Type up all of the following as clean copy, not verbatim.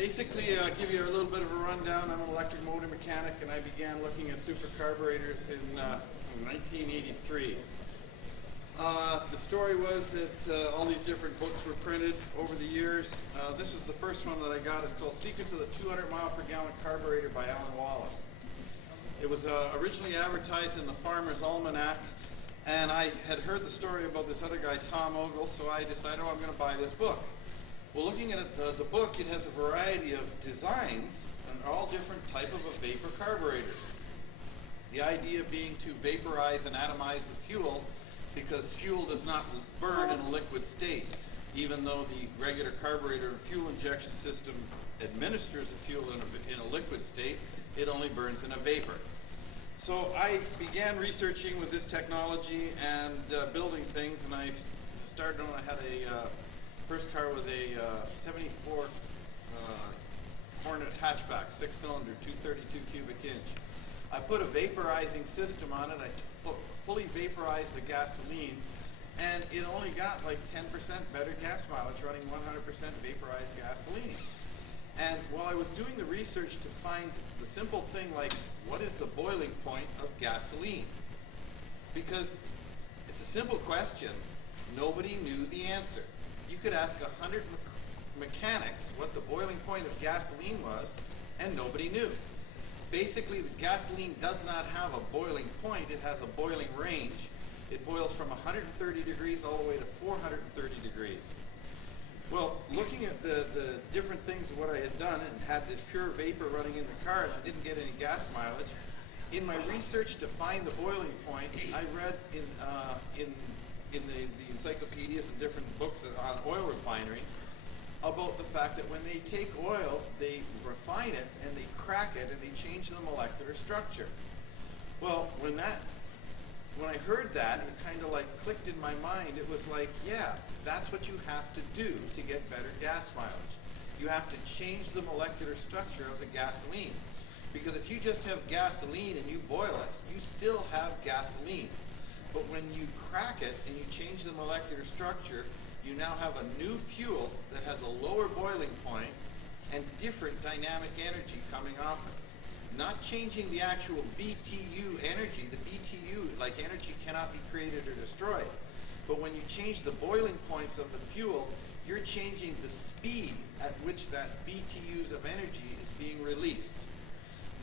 Basically, I'll give you a little bit of a rundown. I'm an electric motor mechanic, and I began looking at supercarburetors in 1983. The story was that all these different books were printed over the years. This was the first one that I got. It's called Secrets of the 200 Mile Per Gallon Carburetor by Alan Wallace. It was originally advertised in the Farmer's Almanac, and I had heard the story about this other guy, Tom Ogle, so I decided, I'm going to buy this book. Well, looking at it, the book, it has a variety of designs, and they're all different type of a vapor carburetors. The idea being to vaporize and atomize the fuel, because fuel does not burn in a liquid state. Even though the regular carburetor and fuel injection system administers the fuel in a liquid state, it only burns in a vapor. So I began researching with this technology and building things, and I started on, I had a first car with a 74 Hornet hatchback, 6-cylinder, 232 cubic inch. I put a vaporizing system on it. I fully vaporized the gasoline, and it only got like 10% better gas mileage running 100% vaporized gasoline. And while I was doing the research to find the simple thing like, what is the boiling point of gasoline? Because it's a simple question, nobody knew the answer. You could ask 100 mechanics what the boiling point of gasoline was, and nobody knew. Basically, the gasoline does not have a boiling point, it has a boiling range. It boils from 130 degrees all the way to 430 degrees. Well, looking at the different things of what I had done and had this pure vapor running in the car and I didn't get any gas mileage, in my research to find the boiling point, I read in the encyclopedias and different books on oil refinery about the fact that when they take oil, they refine it and they crack it and they change the molecular structure. Well, when I heard that, it kind of like clicked in my mind. It was like, yeah, that's what you have to do to get better gas mileage. You have to change the molecular structure of the gasoline. Because if you just have gasoline and you boil it, you still have gasoline. But when you crack it and you change the molecular structure, you now have a new fuel that has a lower boiling point and different dynamic energy coming off it. Not changing the actual BTU energy. The BTU, like energy, cannot be created or destroyed. But when you change the boiling points of the fuel, you're changing the speed at which that BTUs of energy is being released.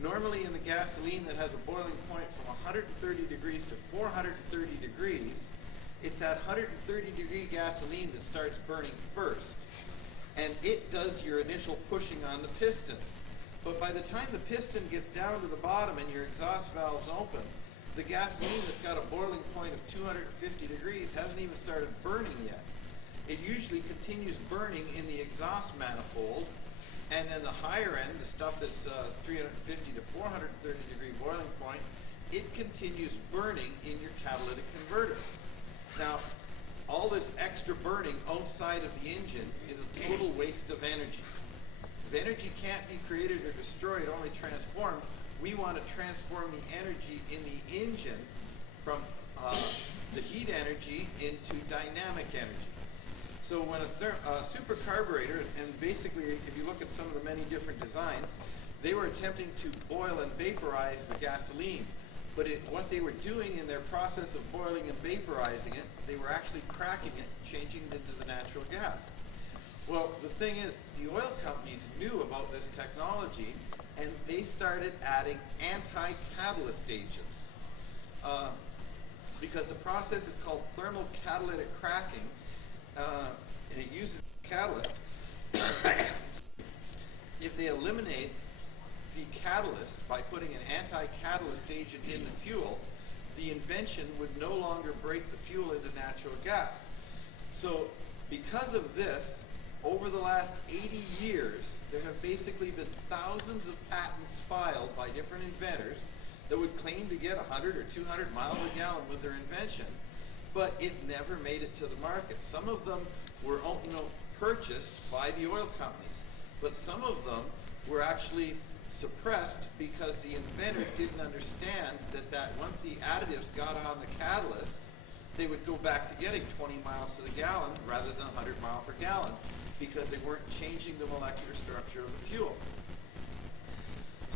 Normally in the gasoline that has a boiling point from 130 degrees to 430 degrees, it's that 130 degree gasoline that starts burning first. And it does your initial pushing on the piston. But by the time the piston gets down to the bottom and your exhaust valve's open, the gasoline that's got a boiling point of 250 degrees hasn't even started burning yet. It usually continues burning in the exhaust manifold, and then the higher end, the stuff that's 350 to 430 degree boiling point, it continues burning in your catalytic converter. Now, all this extra burning outside of the engine is a total waste of energy. If energy can't be created or destroyed, only transformed, we want to transform the energy in the engine from the heat energy into dynamic energy. So when a supercarburetor, and basically if you look at some of the many different designs, they were attempting to boil and vaporize the gasoline. But what they were doing in their process of boiling and vaporizing it, they were actually cracking it, changing it into the natural gas. Well, the thing is, the oil companies knew about this technology, and they started adding anti-catalyst agents. Because the process is called thermal catalytic cracking, and it uses catalyst. If they eliminate the catalyst by putting an anti-catalyst agent in the fuel, the invention would no longer break the fuel into natural gas. So because of this, over the last 80 years, there have basically been thousands of patents filed by different inventors that would claim to get 100 or 200 miles a gallon with their invention, but it never made it to the market. Some of them were purchased by the oil companies, but some of them were actually suppressed because the inventor didn't understand that once the additives got on the catalyst, they would go back to getting 20 miles to the gallon rather than 100 miles per gallon because they weren't changing the molecular structure of the